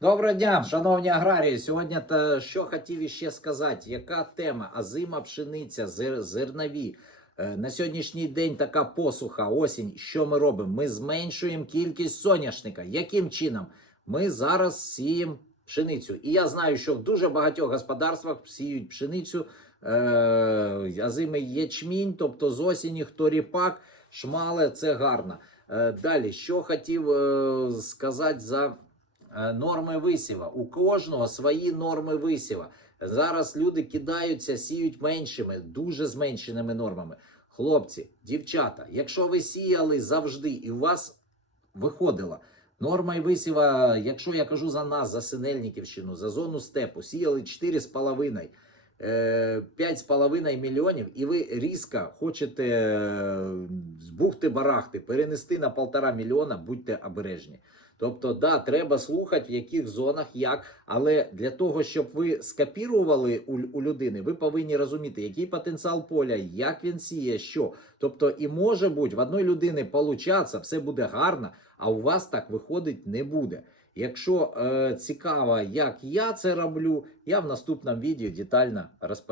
Доброго дня, шановні аграрії. Сьогодні та що хотів іще сказати, яка тема? Азима, пшениця, зер, зернові. Е, На сьогоднішній день така посуха, осінь. Що ми робимо? Ми зменшуємо кількість соняшника. Яким чином? Ми зараз сіємо пшеницю. І я знаю, що в дуже багатьох господарствах сіють пшеницю, е, азими ячмінь, тобто з осені, хто ріпак, шмале, це гарно. Е, Далі, що хотів е, сказати за норми висіва. У кожного свої норми висіва. Зараз люди кидаються, сіють меншими, дуже зменшеними нормами. Хлопці, дівчата, якщо ви сіяли завжди і у вас виходила норма і висіва, якщо я кажу за нас, за Синельниківщину, за зону степу, сіяли 4,5. Е, 5,5 мільйонів, і ви різко хочете е, збухти барахти, перенести на полтора мільйона, будьте обережні. Тобто, да, треба слухати, в яких зонах як, але для того, щоб ви скопірували у, у людини, ви повинні розуміти, який потенціал поля, як він сіє, що. Тобто, і може бути в одної людини получатися, все буде гарно, а у вас так виходить не буде. Якщо е, цікаво, як я це роблю, я в наступному відео детально розповім.